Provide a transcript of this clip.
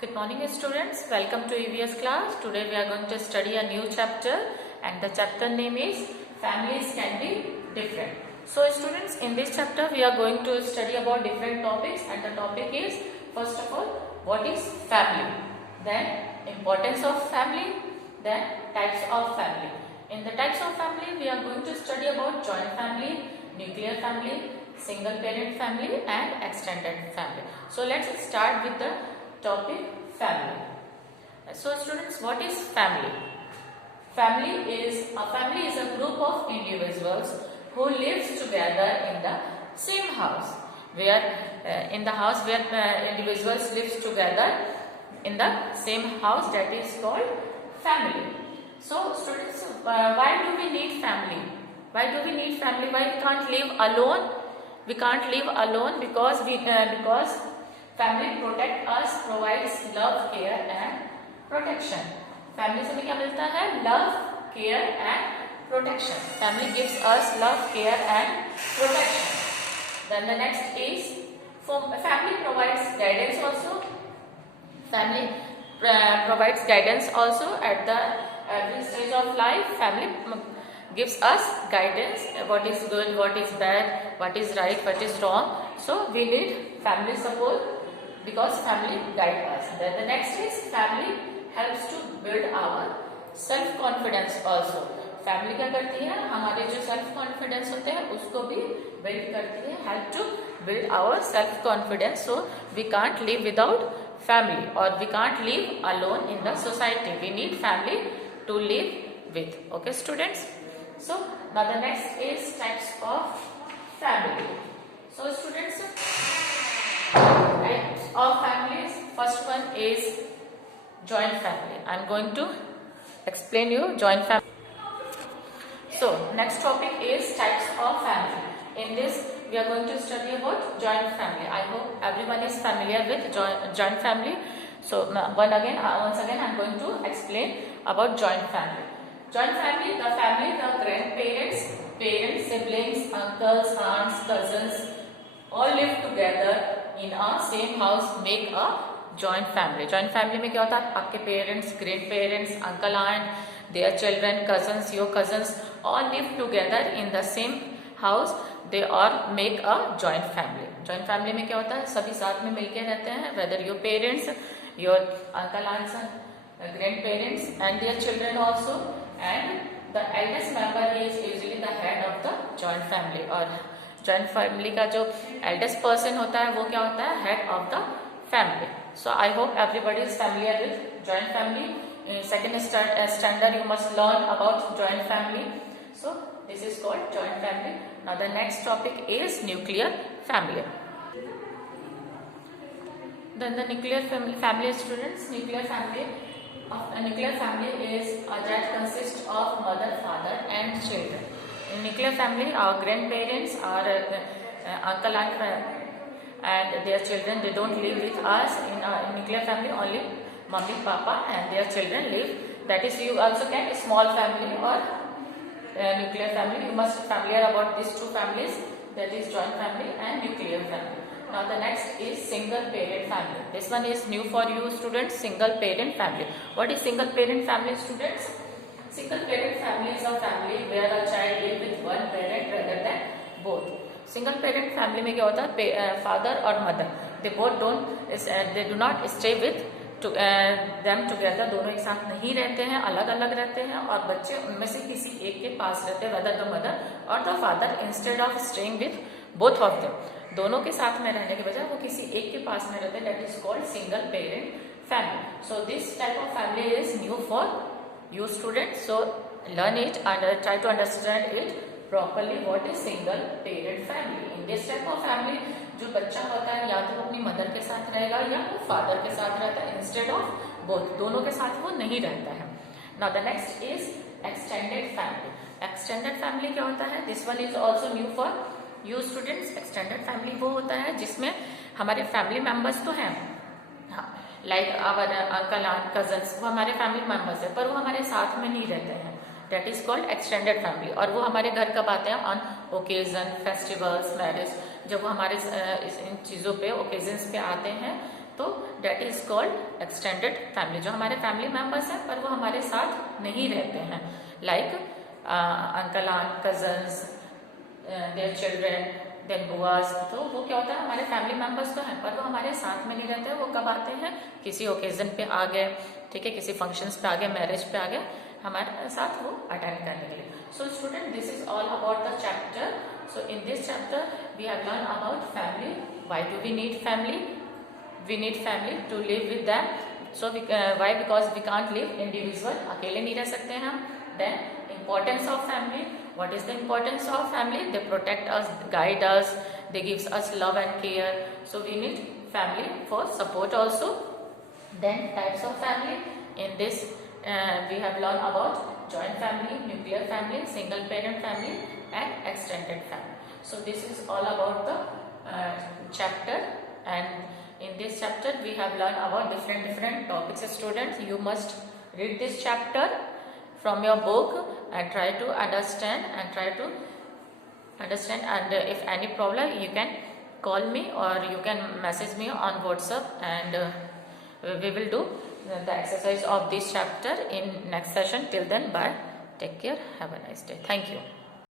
Good morning students, welcome to EVS class. Today we are going to study a new chapter and the chapter name is Families Can Be Different. So students, in this chapter we are going to study about different topics and the topic is first of all what is family, then importance of family, then types of family. In the types of family we are going to study about joint family, nuclear family, single parent family and extended family. So let's start with the topic family. So students, what is family? Family is a group of individuals who lives together in the same house, where in the house where individuals lives together in the same house, that is called family. So students, why do we need family? Why do we need family? Why we can't live alone? We can't live alone because family protect us, provides love, care and protection. Family से हमें क्या मिलता है? Love, care and protection. Family gives us love, care and protection. Then the next is family provides guidance also. Family provides guidance also at the every stage of life. Family gives us guidance, what is good, what is bad, what is right, what is wrong. So we need family support because family guide us. Then the next is family helps to build our self confidence also. Family क्या करती है? हमारे जो self confidence होते हैं उसको भी build करती है, help to build our self confidence. So we can't live without family or we can't live alone in the society. We need family to live with. Okay students, so now the next is types of family. So students, types of families, first one is joint family. I'm going to explain you joint family. So next topic is types of family. In this we are going to study about joint family. I hope everyone is familiar with joint family. So once again I am going to explain about joint family. Joint family, the grandparents, parents, siblings, uncles, aunts, cousins all live together in a same house, make a joint family. Joint family में क्या होता है? आपके parents, grandparents, uncle, aunt, their children, cousins, your cousins all live together in the same house. They all make a joint family. Joint family में क्या होता है? सभी साथ में मिलके रहते हैं. Whether your parents, your uncle, aunts, grandparents, and their children also, and the eldest member is usually the head of the joint family. और joint family का जो eldest person होता है वो क्या होता है? Head of the family. So I hope everybody is familiar with joint family. In second standard you must learn about joint family. So this is called joint family. Now the next topic is nuclear family. Then the nuclear family students, nuclear family is that consists of mother, father and children. In nuclear family, our grandparents, our uncle, aunt and their children, they don't live with us. In nuclear family, only mommy, papa and their children live. That is, you also get a small family or nuclear family. You must be familiar about these two families, that is joint family and nuclear family. Now the next is single parent family. This one is new for you students, single parent family. What is single parent family students? Single parent family is a family where a child lives with one parent rather than both. Single parent family में क्या होता है? Father और mother, they do not stay with them together. दोनों एक साथ नहीं रहते हैं, अलग अलग रहते हैं और बच्चे उनमें से किसी एक के पास रहते हैं, whether the mother or the father, instead of staying with both of them. दोनों के साथ में रहने के बजाय वो किसी एक के पास में रहते हैं. That is called single parent family. So this type of family is new for you students. So learn it and try to understand it properly. What is single parent family? In this type of family, जो बच्चा होता है या तो अपनी mother के साथ रहेगा या वो फादर के साथ रहता है, इंस्टेड ऑफ बोथ, दोनों के साथ वो नहीं रहता है. Now the next is extended family. Extended family क्या होता है? This one is also new for you students. Extended family वो होता है जिसमें हमारे फैमिली मेंबर्स तो हैं, हाँ, like our uncle, aunt, cousins, वो हमारे फैमिली मेंबर्स है पर वो हमारे साथ में नहीं रहते हैं. That is called extended family. और वो हमारे घर कब आते हैं? ऑन ओकेजन, फेस्टिवल्स, मैरिज, जब वो हमारे इन चीज़ों पे, ओकेजन्स पे आते हैं तो that is called extended family. जो हमारे फैमिली मेंबर्स हैं पर वो हमारे साथ नहीं रहते हैं, like uncle aunt, cousins, their children, then बुआज। तो वो क्या होता है, हमारे फैमिली मेंबर्स तो हैं पर वो हमारे साथ में नहीं रहते। वो कब आते हैं, किसी ओकेजन पे आ गए, ठीक है, किसी फंक्शंस पे आ गए, मैरिज पे आ गए, हमारे साथ वो अटेंड करने के लिए। So student, this is all about the chapter. So in this chapter we have learn about family. Why do we need family? We need family to live with them. So why? Because we can't live individual, अकेले नहीं रह सकते हम. Then importance of family. What is the importance of family? They protect us, guide us, they gives us love and care. So we need family for support also. Then types of family. In this we have learned about joint family, nuclear family, single parent family and extended family. So this is all about the chapter, and in this chapter we have learned about different topics. Students, you must read this chapter from your book and try to understand, and if any problem you can call me or you can message me on WhatsApp, and we will do the exercise of this chapter in next session. Till then, bye, take care, have a nice day, thank you.